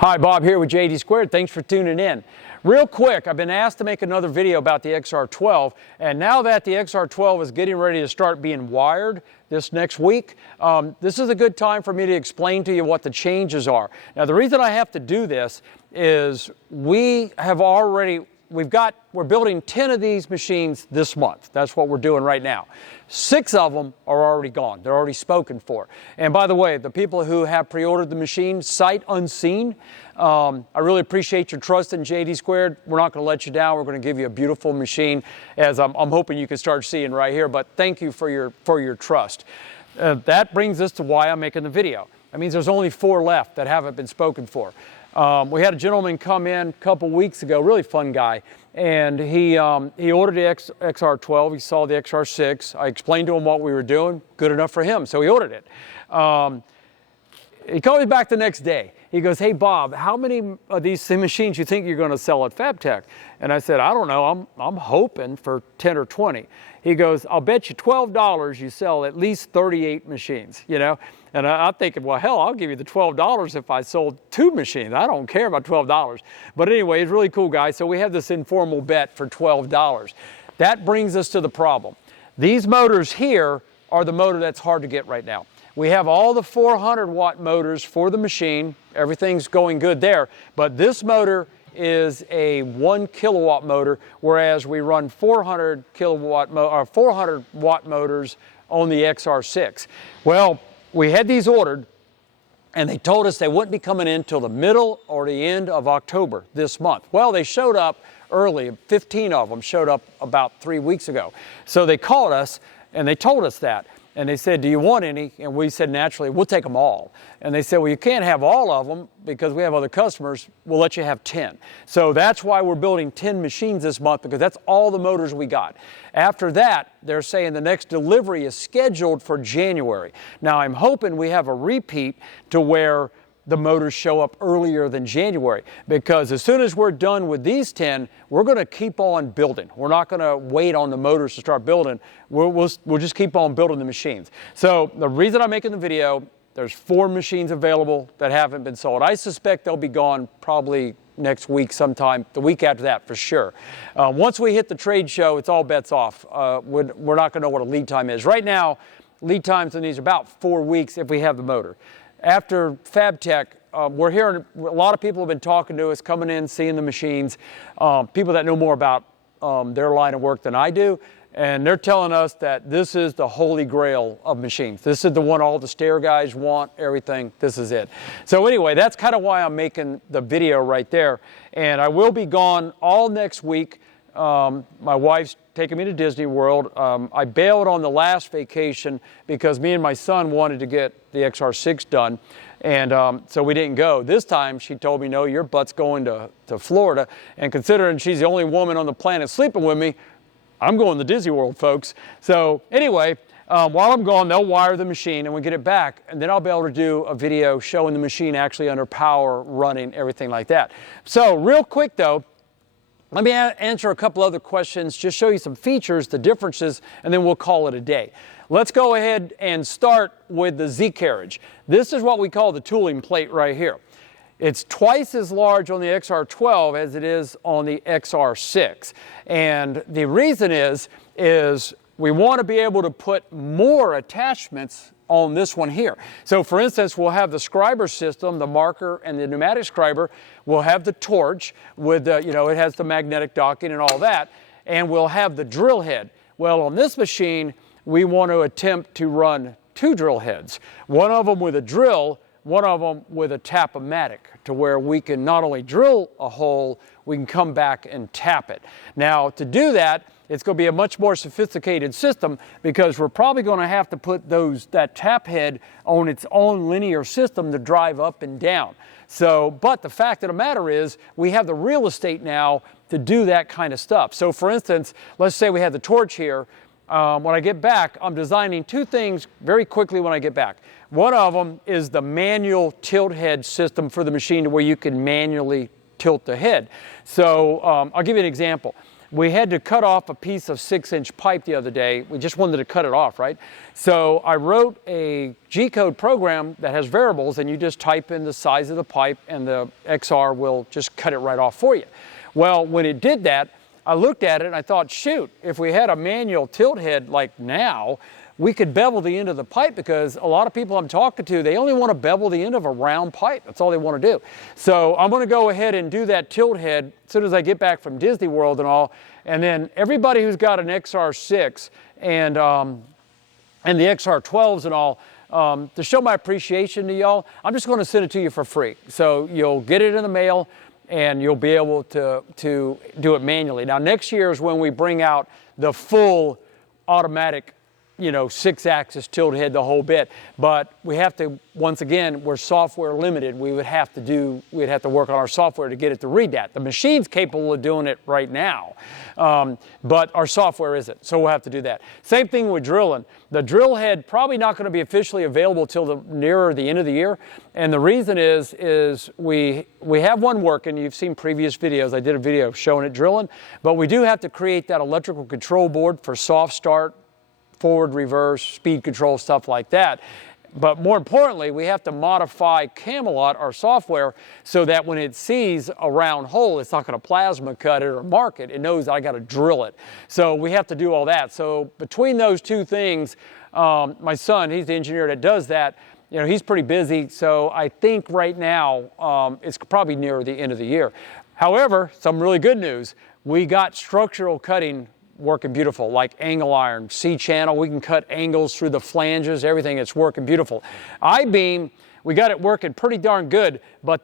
Hi, Bob here with JD Squared. Thanks for tuning in. Real quick, I've been asked to make another video about the XR12, and now that the XR12 is getting ready to start being wired this next week, this is a good time for me to explain to you what the changes are. Now, the reason I have to do this is we're building 10 of these machines this month. That's what we're doing right now. 6 of them are already gone. They're already spoken for. And by the way, the people who have pre-ordered the machine, sight unseen, I really appreciate your trust in JD Squared. We're not going to let you down. We're going to give you a beautiful machine, as I'm hoping you can start seeing right here. But thank you for your trust. That brings us to why I'm making the video. That means there's only 4 left that haven't been spoken for. We had a gentleman come in a couple weeks ago, really fun guy, and he ordered the XR12. He saw the XR6. I explained to him what we were doing. Good enough for him, so he ordered it. He called me back the next day. He goes, "Hey Bob, how many of these machines you think you're going to sell at FabTech?" And I said, "I don't know. I'm hoping for 10 or 20." He goes, "I'll bet you $12 you sell at least 38 machines, you know?" And I'm thinking, well, hell, I'll give you the $12 if I sold 2 machines. I don't care about $12. But anyway, he's a really cool guy, so we have this informal bet for $12. That brings us to the problem. These motors here are the motor that's hard to get right now. We have all the 400-watt motors for the machine. Everything's going good there. But this motor is a 1 kilowatt motor, whereas we run 400-watt motors on the XR6. Well, we had these ordered, and they told us they wouldn't be coming in till the middle or the end of October this month. Well, they showed up early. 15 of them showed up about 3 weeks ago. So they called us, and they told us that. And they said, "Do you want any?" And we said, "Naturally, we'll take them all." And they said, "Well, you can't have all of them because we have other customers. We'll let you have 10. So that's why we're building 10 machines this month, because that's all the motors we got. After that, they're saying the next delivery is scheduled for January. Now, I'm hoping we have a repeat to where the motors show up earlier than January, because as soon as we're done with these 10, we're going to keep on building. We're not going to wait on the motors to start building. We'll just keep on building the machines. So the reason I'm making the video, there's 4 machines available that haven't been sold. I suspect they'll be gone probably next week sometime, the week after that for sure. Once we hit the trade show, it's all bets off. We're not going to know what a lead time is. Right now, lead times on these are about 4 weeks if we have the motor. After FabTech, we're hearing a lot of people have been talking to us, coming in, seeing the machines, people that know more about their line of work than I do, and they're telling us that this is the holy grail of machines. This is the one all the stair guys want, everything. This is it. So anyway, that's kind of why I'm making the video right there. And I will be gone all next week. My wife's taking me to Disney World. I bailed on the last vacation because me and my son wanted to get the XR6 done, and so we didn't go. This time she told me, "No, your butt's going to Florida." And considering she's the only woman on the planet sleeping with me, I'm going to Disney World, folks. So anyway, while I'm gone, they'll wire the machine and we get it back, and then I'll be able to do a video showing the machine actually under power, running, everything like that. So real quick though, let me answer a couple other questions, just show you some features, the differences, and then we'll call it a day. Let's go ahead and start with the Z carriage. This is what we call the tooling plate right here. It's twice as large on the XR12 as it is on the XR6. And the reason is we want to be able to put more attachments on this one here. So for instance, we'll have the scriber system, the marker and the pneumatic scriber. We'll have the torch with the, it has the magnetic docking and all that. And we'll have the drill head. Well, on this machine, we want to attempt to run 2 drill heads. One of them with a drill, one of them with a tap-o-matic, to where we can not only drill a hole, we can come back and tap it. Now, to do that, it's going to be a much more sophisticated system, because we're probably going to have to put that tap head on its own linear system to drive up and down. So, but the fact of the matter is, we have the real estate now to do that kind of stuff. So for instance, let's say we have the torch here. When I get back, I'm designing 2 things very quickly when I get back. One of them is the manual tilt head system for the machine, to where you can manually tilt the head. So I'll give you an example. we had to cut off a piece of 6-inch pipe the other day. We just wanted to cut it off, right? So I wrote a G-code program that has variables, and you just type in the size of the pipe and the XR will just cut it right off for you. Well, when it did that, I looked at it and I thought, shoot, if we had a manual tilt head like now, we could bevel the end of the pipe, because a lot of people I'm talking to, they only want to bevel the end of a round pipe. That's all they want to do. So I'm going to go ahead and do that tilt head as soon as I get back from Disney World and all. And then everybody who's got an XR6 and the XR12s and all, to show my appreciation to y'all, I'm just going to send it to you for free. So you'll get it in the mail and you'll be able to do it manually. Now next year is when we bring out the full automatic, you know, 6-axis tilt head, the whole bit. But we have to, once again, we're software limited. We'd have to work on our software to get it to read that. The machine's capable of doing it right now, but our software isn't, so we'll have to do that. Same thing with drilling. The drill head probably not going to be officially available till nearer the end of the year, and the reason is we have one working. You've seen previous videos. I did a video showing it drilling, but we do have to create that electrical control board for soft start, forward, reverse, speed control, stuff like that. But more importantly, we have to modify Camelot, our software, so that when it sees a round hole, it's not going to plasma cut it or mark it. It knows I got to drill it. So we have to do all that. So between those two things, my son, he's the engineer that does that. You know, he's pretty busy. So I think right now it's probably near the end of the year. However, some really good news. We got structural cutting working beautiful, like angle iron, C-channel. We can cut angles through the flanges, everything. It's working beautiful. I-beam, we got it working pretty darn good, but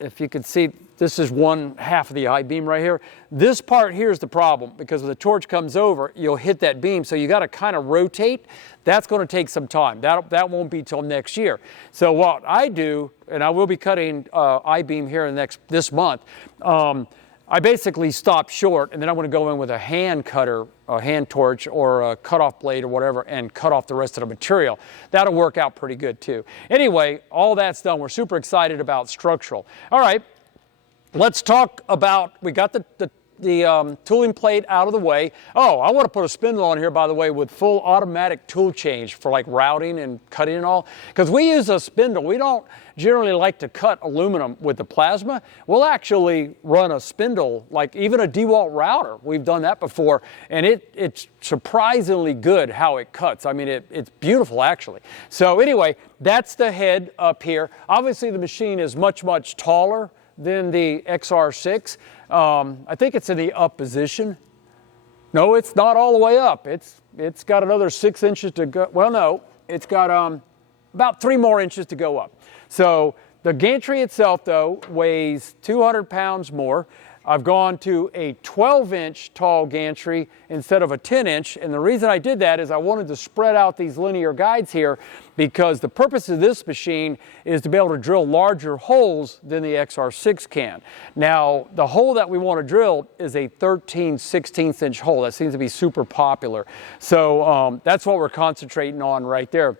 if you can see, this is one half of the I-beam right here. This part here is the problem, because when the torch comes over, you'll hit that beam, so you got to kind of rotate. That's going to take some time. That won't be till next year. So what I do, and I will be cutting I-beam here in this month, I basically stop short, and then I'm going to go in with a hand cutter, a hand torch, or a cutoff blade or whatever, and cut off the rest of the material. That'll work out pretty good too. Anyway, all that's done. We're super excited about structural. All right, let's talk about, we got the tooling plate out of the way. Oh, I want to put a spindle on here, by the way, with full automatic tool change for like routing and cutting and all. Because we use a spindle. We don't generally like to cut aluminum with the plasma. We'll actually run a spindle, like even a DeWalt router. We've done that before, and it's surprisingly good how it cuts. I mean, it's beautiful, actually. So anyway, that's the head up here. Obviously, the machine is much, much taller than the XR6. I think it's in the up position. No, it's not all the way up. It's got another 6 inches to go. Well, no, it's got about 3 more inches to go up. So the gantry itself, though, weighs 200 pounds more. I've gone to a 12-inch tall gantry instead of a 10-inch, and the reason I did that is I wanted to spread out these linear guides here, because the purpose of this machine is to be able to drill larger holes than the XR6 can. Now, the hole that we want to drill is a 13/16-inch hole. That seems to be super popular. So that's what we're concentrating on right there.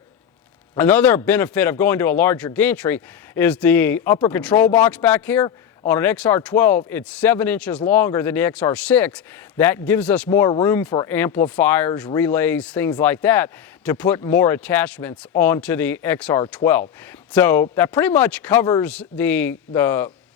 Another benefit of going to a larger gantry is the upper control box back here. On an XR12, it's 7 inches longer than the XR6. That gives us more room for amplifiers, relays, things like that, to put more attachments onto the XR12. So that pretty much covers the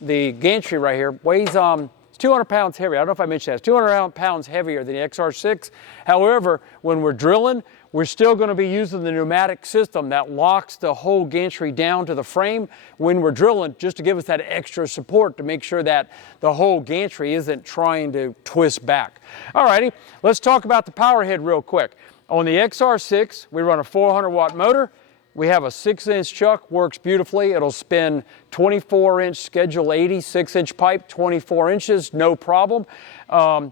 gantry right here. Weighs it's 200 pounds heavier. I don't know if I mentioned that. It's 200 pounds heavier than the XR6. However, when we're drilling, we're still going to be using the pneumatic system that locks the whole gantry down to the frame when we're drilling, just to give us that extra support to make sure that the whole gantry isn't trying to twist back. All righty, let's talk about the power head real quick. On the XR6, we run a 400-watt motor. We have a 6-inch chuck, works beautifully. It'll spin 24-inch Schedule 80 6-inch pipe, 24 inches, no problem.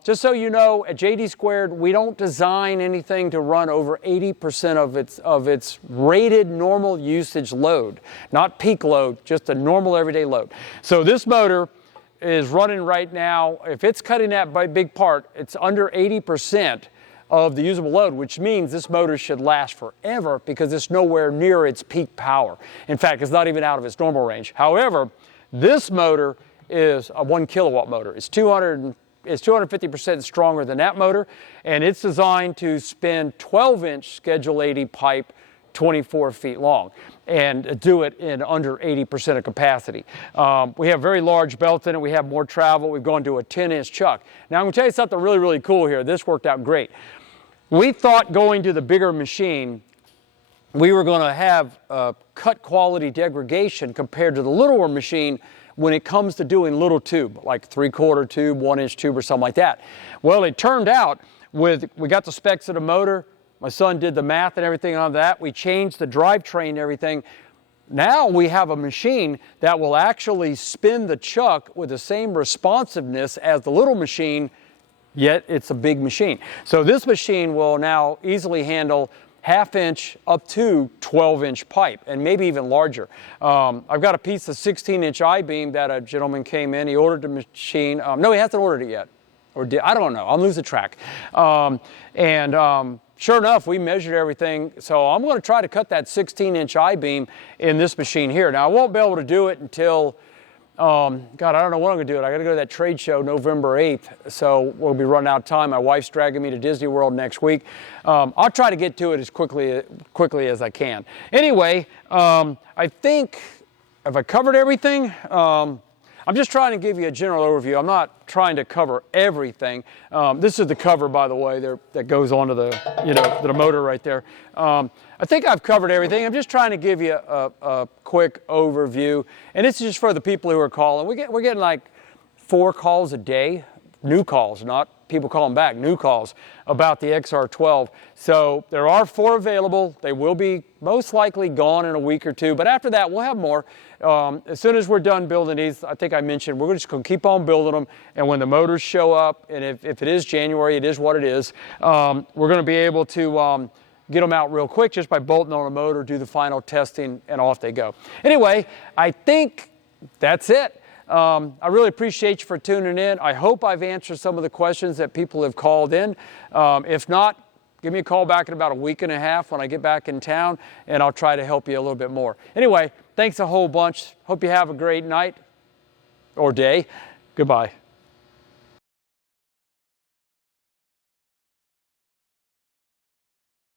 Just so you know, at JD Squared, we don't design anything to run over 80% of its rated normal usage load. Not peak load, just a normal everyday load. So this motor is running right now. If it's cutting that by big part, it's under 80% of the usable load, which means this motor should last forever because it's nowhere near its peak power. In fact, it's not even out of its normal range. However, this motor is a 1 kilowatt motor. It's 200 is 250% stronger than that motor, and it's designed to spin 12-inch Schedule 80 pipe 24 feet long and do it in under 80% of capacity. We have very large belts in it. We have more travel. We've gone to a 10-inch chuck. Now, I'm going to tell you something really, really cool here. This worked out great. We thought going to the bigger machine, we were going to have cut quality degradation compared to the littler machine when it comes to doing little tube, like 3/4 tube, 1-inch tube, or something like that. Well, it turned out we got the specs of the motor. My son did the math and everything on that. We changed the drivetrain and everything. Now we have a machine that will actually spin the chuck with the same responsiveness as the little machine, yet it's a big machine. So this machine will now easily handle 1/2-inch up to 12-inch pipe, and maybe even larger. I've got a piece of 16-inch I-beam that a gentleman came in. He ordered the machine. No, he hasn't ordered it yet. Or did, I don't know. I'm losing track. Sure enough, we measured everything. So I'm going to try to cut that 16-inch I-beam in this machine here. Now, I won't be able to do it until, God, I don't know when I'm going to do it. I got to go to that trade show November 8th, so we'll be running out of time. My wife's dragging me to Disney World next week. I'll try to get to it as quickly as I can. Anyway, I think, have I covered everything? I'm just trying to give you a general overview. I'm not trying to cover everything. This is the cover, by the way, that goes onto the, the motor right there. I think I've covered everything. I'm just trying to give you a quick overview. And this is just for the people who are calling. We're getting like 4 calls a day, new calls, not people calling back, new calls about the XR12. So there are 4 available. They will be most likely gone in a week or 2, but after that we'll have more. As soon as we're done building these, I think I mentioned, we're just going to keep on building them, and when the motors show up, and if it is January, it is what it is, we're going to be able to get them out real quick just by bolting on a motor, do the final testing, and off they go. Anyway, I think that's it. I really appreciate you for tuning in. I hope I've answered some of the questions that people have called in. If not, give me a call back in about a week and a half when I get back in town, and I'll try to help you a little bit more. Anyway, thanks a whole bunch. Hope you have a great night or day. Goodbye.